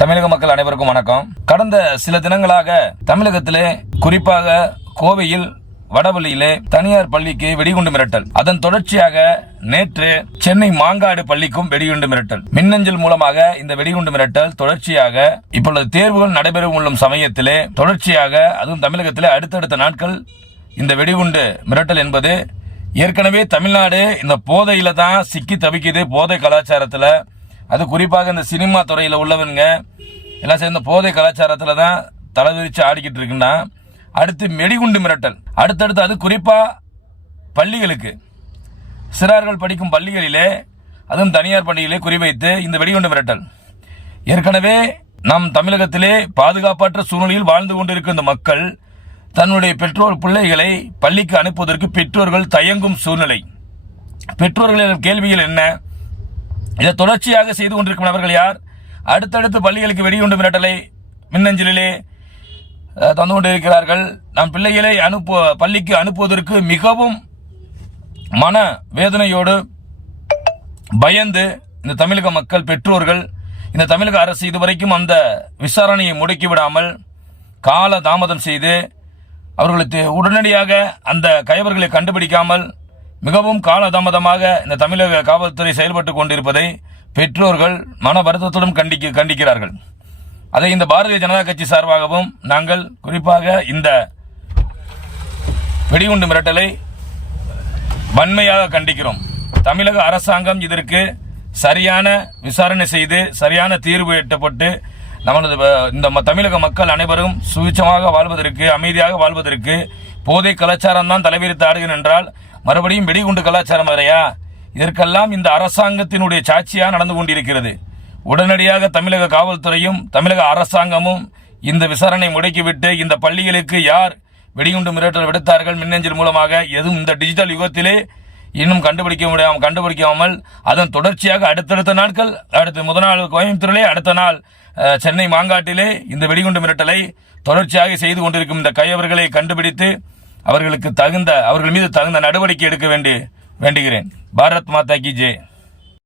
தமிழக மக்கள் அனைவருக்கும் வணக்கம். கடந்த சில தினங்களாக தமிழகத்திலே குறிப்பாக கோவையில் வடவள்ளியிலே தனியார் பள்ளிக்கு வெடிகுண்டு மிரட்டல். அதன் தொடர்ச்சியாக நேற்று சென்னை மாங்காடு பள்ளிக்கும் வெடிகுண்டு மிரட்டல். மின்னஞ்சல் மூலமாக இந்த வெடிகுண்டு மிரட்டல் தொடர்ச்சியாக இப்பொழுது தேர்வுகள் நடைபெறும் உள்ள சமயத்திலே தொடர்ச்சியாக அதுவும் தமிழகத்திலே அடுத்தடுத்த நாட்கள் இந்த வெடிகுண்டு மிரட்டல் என்பது ஏற்கனவே தமிழ்நாடு இந்த போதையில தான் சிக்கி தவிக்குது. போதை கலாச்சாரத்துல அது குறிப்பாக இந்த சினிமா துறையில் உள்ளவங்க எல்லாம் சேர்ந்த போதை கலாச்சாரத்தில் தான் தலைவிரிச்சு ஆடிக்கிட்டு இருக்குன்னா அடுத்து மெடிகுண்டு மிரட்டல். அடுத்தடுத்து அது குறிப்பாக பள்ளிகளுக்கு. சிறார்கள் படிக்கும் பள்ளிகளிலே அதுவும் தனியார் பள்ளிகளே குறிவைத்து இந்த வெடிகுண்டு மிரட்டல். ஏற்கனவே நம் தமிழகத்திலே பாதுகாப்பற்ற சூழ்நிலையில் வாழ்ந்து கொண்டிருக்கும் இந்த மக்கள் தன்னுடைய பெற்றோர் பிள்ளைகளை பள்ளிக்கு அனுப்புவதற்கு பெற்றோர்கள் தயங்கும் சூழ்நிலை. பெற்றோர்களின் கேள்விகள் என்ன? இதை தொடர்ச்சியாக செய்து கொண்டிருக்கும் நபர்கள் யார்? அடுத்தடுத்து பள்ளிகளுக்கு வெடிகுண்டு மிரட்டலை மின்னஞ்சலிலே தந்து கொண்டிருக்கிறார்கள். நம் பிள்ளைகளை அனுப்ப பள்ளிக்கு அனுப்புவதற்கு மிகவும் மன வேதனையோடு பயந்து இந்த தமிழக மக்கள் பெற்றோர்கள் இந்த தமிழக அரசு இதுவரைக்கும் அந்த விசாரணையை முடக்கி விடாமல் கால தாமதம் செய்து அவர்களுக்கு உடனடியாக அந்த கைவர்களை கண்டுபிடிக்காமல் மிகவும் காலதாமதமாக இந்த தமிழக காவல்துறை செயல்பட்டு கொண்டிருப்பதை பெற்றோர்கள் மன வருத்தத்துடன் கண்டிக்க கண்டிக்கிறார்கள். அதை இந்த பாரதிய ஜனதா கட்சி சார்பாகவும் நாங்கள் குறிப்பாக இந்த வெடிகுண்டு மிரட்டலை வன்மையாக கண்டிக்கிறோம். தமிழக அரசாங்கம் இதற்கு சரியான விசாரணை செய்து சரியான தீர்வு எட்டப்பட்டு நமது இந்த ம- தமிழக மக்கள் அனைவரும் சுவிச்சமாக வாழ்வதற்கு அமைதியாக வாழ்வதற்கு போதை கலாச்சாரம் தான் தலைவிரித்து ஆடுகிறேன் என்றால் மறுபடியும் வெடிகுண்டு கலாச்சாரம் வேறையா இதற்கெல்லாம் இந்த அரசாங்கத்தினுடைய சாட்சியாக நடந்து கொண்டிருக்கிறது. உடனடியாக தமிழக காவல்துறையும் தமிழக அரசாங்கமும் இந்த விசாரணை முடக்கிவிட்டு இந்த பள்ளிகளுக்கு யார் வெடிகுண்டு மிரட்டல் விடுத்தார்கள் மின்னஞ்சல் மூலமாக எதுவும் இந்த டிஜிட்டல் யுகத்திலே இன்னும் கண்டுபிடிக்க முடியாமல் கண்டுபிடிக்காமல் அதன் தொடர்ச்சியாக அடுத்தடுத்த நாட்கள் அடுத்த முதல் நாள் கோயம்புத்தூரிலே அடுத்த நாள் சென்னை மாங்காட்டிலே இந்த வெடிகுண்டு மிரட்டலை தொடர்ச்சியாக செய்து கொண்டிருக்கும் இந்த கையவர்களை கண்டுபிடித்து அவர்களுக்கு தகுந்த அவர்கள் மீது தகுந்த நடவடிக்கை எடுக்க வேண்டி வேண்டுகிறேன். பாரத் மாதா கி ஜெய்